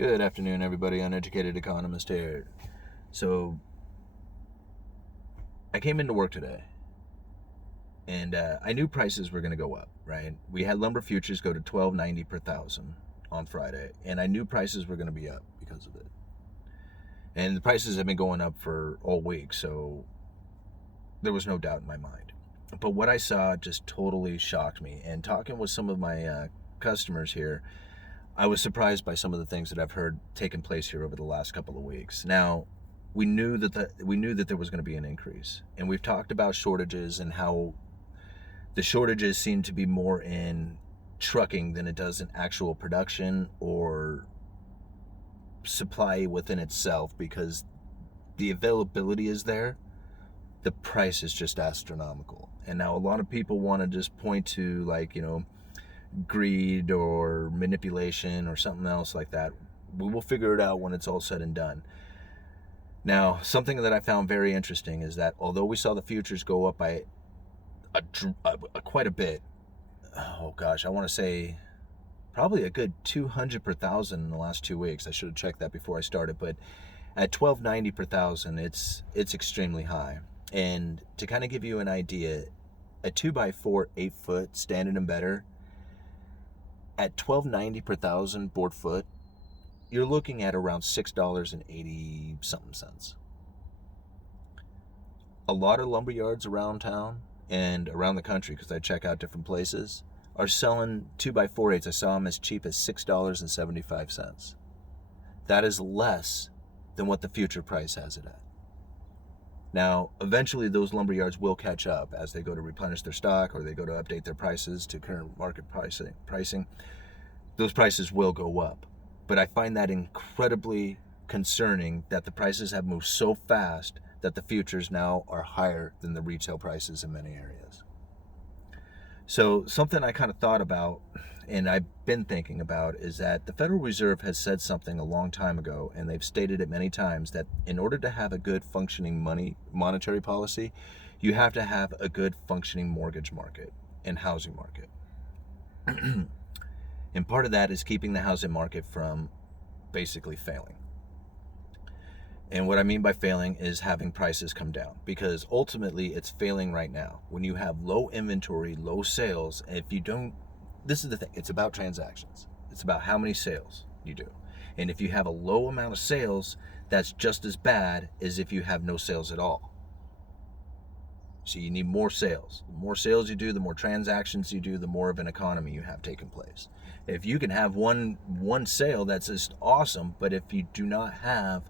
Good afternoon, everybody. Uneducated Economist here. So, I came into work today, and I knew prices were going to go up, right? We had lumber futures go to $12.90 per thousand on Friday, and I knew prices were going to be up because of it. And the prices have been going up for all week, so there was no doubt in my mind. But what I saw just totally shocked me. And talking with some of my customers here, I was surprised by some of the things that I've heard taking place here over the last couple of weeks. Now, we knew that there was going to be an increase, and we've talked about shortages and how the shortages seem to be more in trucking than it does in actual production or supply within itself, because the availability is there, the price is just astronomical. And now a lot of people want to just point to, like, greed or manipulation or something else like that. We will figure it out when it's all said and done. Now, something that I found very interesting is that although we saw the futures go up by quite a bit, oh gosh, I want to say probably a good 200 per thousand in the last 2 weeks. I should have checked that before I started, but at $12.90 per thousand, it's extremely high. And to kind of give you an idea, a 2x4 8-foot standard and better at $12.90 per thousand board foot, you're looking at around $6.80 something cents. A lot of lumber yards around town and around the country, because I check out different places, are selling 2x4 8s. I saw them as cheap as $6.75. That is less than what the future price has it at. Now, eventually those lumber yards will catch up as they go to replenish their stock or they go to update their prices to current market pricing. Those prices will go up. But I find that incredibly concerning that the prices have moved so fast that the futures now are higher than the retail prices in many areas. So something I kind of thought about, and I've been thinking about, is that the Federal Reserve has said something a long time ago, and they've stated it many times, that in order to have a good functioning monetary policy, you have to have a good functioning mortgage market and housing market. And part of that is keeping the housing market from basically failing. And what I mean by failing is having prices come down, because ultimately it's failing right now. When you have low inventory, low sales, and if you don't, this is the thing, it's about transactions. It's about how many sales you do. And if you have a low amount of sales, that's just as bad as if you have no sales at all. So you need more sales. The more sales you do, the more transactions you do, the more of an economy you have taking place. If you can have one sale, that's just awesome, but if you do not have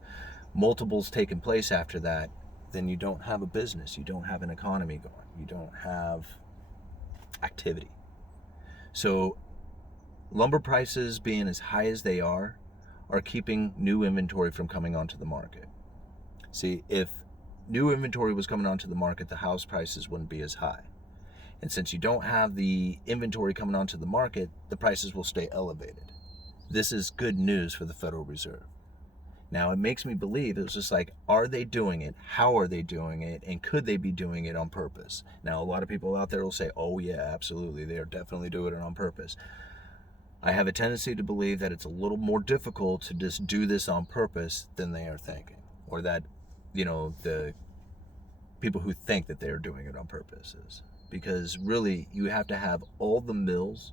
multiples taking place after that, then you don't have a business, you don't have an economy going, you don't have activity. So lumber prices being as high as they are keeping new inventory from coming onto the market. See, if new inventory was coming onto the market, the house prices wouldn't be as high. And since you don't have the inventory coming onto the market, the prices will stay elevated. This is good news for the Federal Reserve. Now, it makes me believe, it was just like, are they doing it? How are they doing it? And could they be doing it on purpose? Now, a lot of people out there will say, oh yeah, absolutely, they are definitely doing it on purpose. I have a tendency to believe that it's a little more difficult to just do this on purpose than they are thinking. Or that, the people who think that they are doing it on purpose is. Because really, you have to have all the mills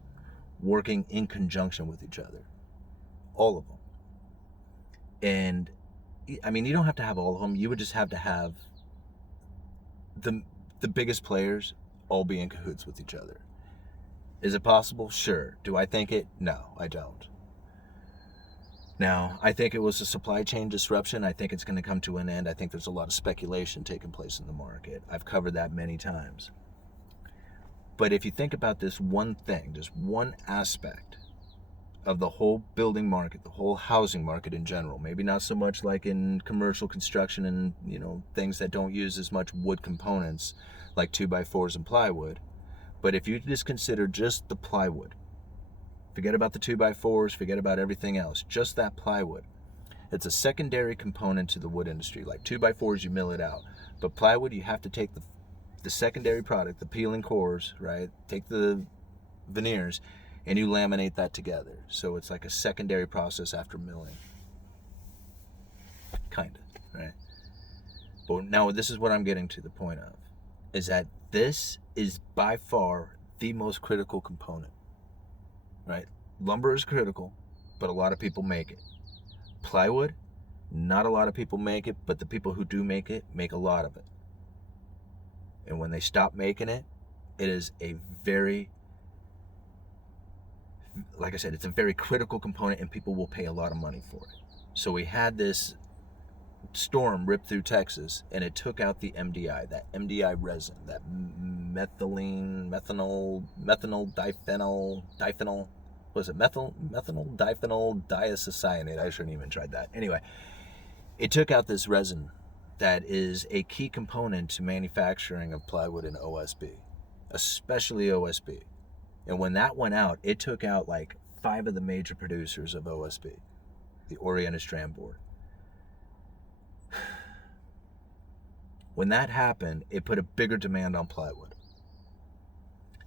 working in conjunction with each other. All of them. And I mean, you don't have to have all of them. You would just have to have the biggest players all be in cahoots with each other. Is it possible? Sure. Do I think it? No, I don't. Now, I think it was a supply chain disruption. I think it's going to come to an end. I think there's a lot of speculation taking place in the market. I've covered that many times. But if you think about this one thing, just one aspect of the whole building market, the whole housing market in general, maybe not so much like in commercial construction and, things that don't use as much wood components like 2x4s and plywood. But if you just consider just the plywood, forget about the 2x4s, forget about everything else, just that plywood. It's a secondary component to the wood industry. Like 2x4s, you mill it out. But plywood, you have to take the secondary product, the peeling cores, right? Take the veneers, and you laminate that together. So it's like a secondary process after milling. Kind of, right? But now this is what I'm getting to the point of, is that this is by far the most critical component, right? Lumber is critical, but a lot of people make it. Plywood, not a lot of people make it, but the people who do make it make a lot of it. And when they stop making it, it is a very, like I said, it's a very critical component, and people will pay a lot of money for it. So we had this storm rip through Texas, and it took out the MDI, that MDI resin, that methanol diphenyl, was it methanol diphenyl diisocyanate? I shouldn't even tried that. Anyway, it took out this resin that is a key component to manufacturing of plywood and OSB, especially OSB. And when that went out, it took out like 5 of the major producers of OSB, the oriented strand board. When that happened, it put a bigger demand on plywood.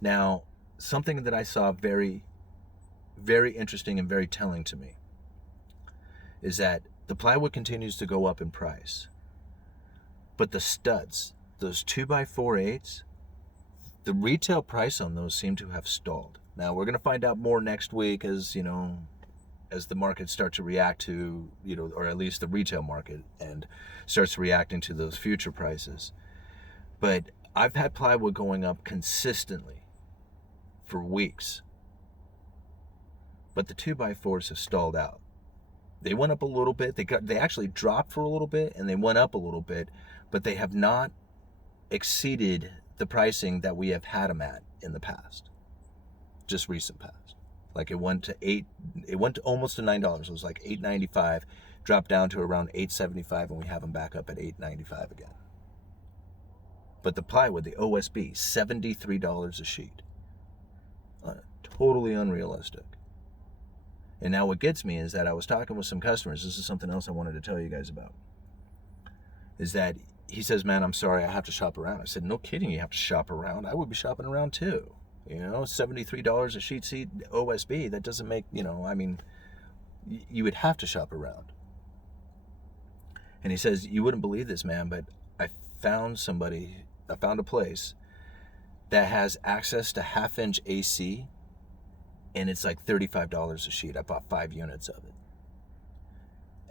Now, something that I saw very, very interesting and very telling to me is that the plywood continues to go up in price, but the studs, those 2x4/8, the retail price on those seem to have stalled. Now, we're going to find out more next week as, you know, as the market starts to react to, you know, or at least the retail market, and starts reacting to those future prices. But I've had plywood going up consistently for weeks. But the 2x4s have stalled out. They went up a little bit. They actually dropped for a little bit, and they went up a little bit, but they have not exceeded the pricing that we have had them at in the past, just recent past. Like it went to almost to $9. It was like $8.95, dropped down to around $8.75, and we have them back up at $8.95 again. But the plywood, the OSB, $73 a sheet. Totally unrealistic. And now what gets me is that I was talking with some customers. This is something else I wanted to tell you guys about. Is that he says, man, I'm sorry, I have to shop around. I said, no kidding, you have to shop around. I would be shopping around too. You know, $73 a sheet OSB, that doesn't make, you know, I mean, you would have to shop around. And he says, you wouldn't believe this, man, but I found a place that has access to 1/2-inch AC, and it's like $35 a sheet. I bought 5 units of it.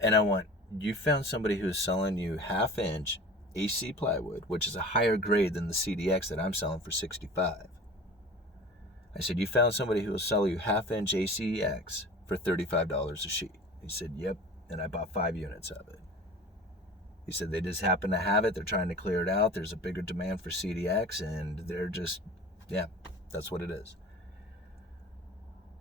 And I went, you found somebody who's selling you 1/2-inch AC plywood, which is a higher grade than the CDX that I'm selling for $65. I said, you found somebody who will sell you 1/2-inch ACX for $35 a sheet. He said, yep, and I bought 5 units of it. He said, they just happen to have it. They're trying to clear it out. There's a bigger demand for CDX, and they're just, yeah, that's what it is.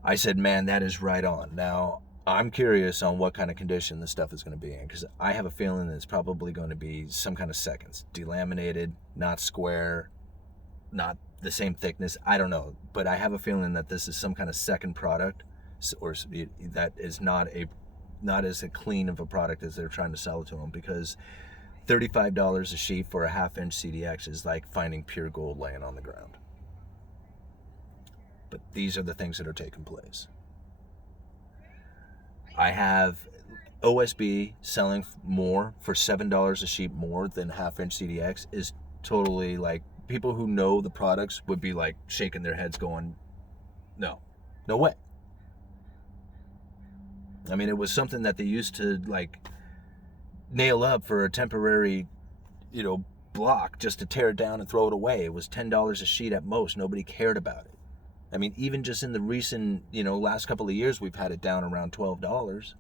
I said, man, that is right on. Now, I'm curious on what kind of condition this stuff is going to be in, because I have a feeling that it's probably going to be some kind of seconds. Delaminated, not square, not the same thickness. I don't know. But I have a feeling that this is some kind of second product, or that is not as clean of a product as they're trying to sell it to them, because $35 a sheet for a 1/2-inch CDX is like finding pure gold laying on the ground. But these are the things that are taking place. I have OSB selling more for $7 a sheet more than 1/2-inch CDX is totally like, people who know the products would be like shaking their heads going, no way. I mean, it was something that they used to like nail up for a temporary, you know, block just to tear it down and throw it away. It was $10 a sheet at most. Nobody cared about it. I mean, even just in the recent, you know, last couple of years, we've had it down around $12.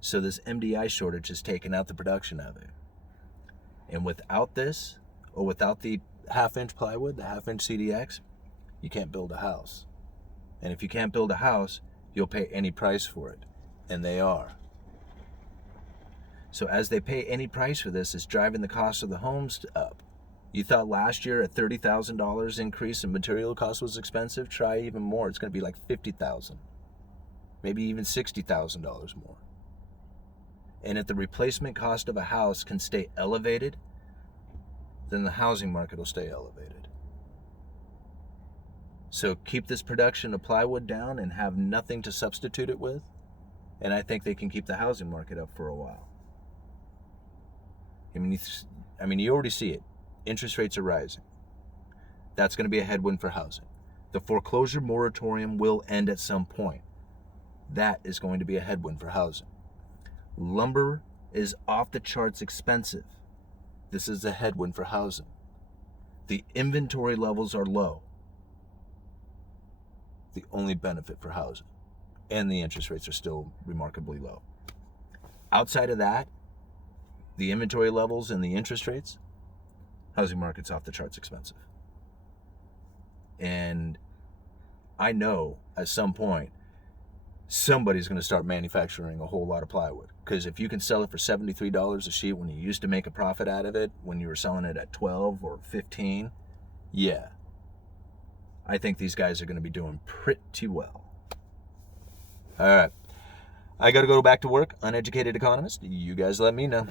So this MDI shortage has taken out the production of it. And without this, or without the 1/2-inch plywood, the 1/2-inch CDX, you can't build a house. And if you can't build a house, you'll pay any price for it. And they are. So as they pay any price for this, it's driving the cost of the homes up. You thought last year a $30,000 increase in material cost was expensive? Try even more. It's going to be like $50,000. Maybe even $60,000 more. And if the replacement cost of a house can stay elevated, then the housing market will stay elevated. So keep this production of plywood down and have nothing to substitute it with, and I think they can keep the housing market up for a while. I mean, you already see it. Interest rates are rising. That's going to be a headwind for housing. The foreclosure moratorium will end at some point. That is going to be a headwind for housing. Lumber is off the charts expensive. This is a headwind for housing. The inventory levels are low. The only benefit for housing. And the interest rates are still remarkably low. Outside of that, the inventory levels and the interest rates, housing market's off the charts expensive. And I know at some point, somebody's going to start manufacturing a whole lot of plywood. Because if you can sell it for $73 a sheet when you used to make a profit out of it, when you were selling it at 12 or 15, yeah. I think these guys are going to be doing pretty well. All right. I got to go back to work. Uneducated Economist. You guys let me know.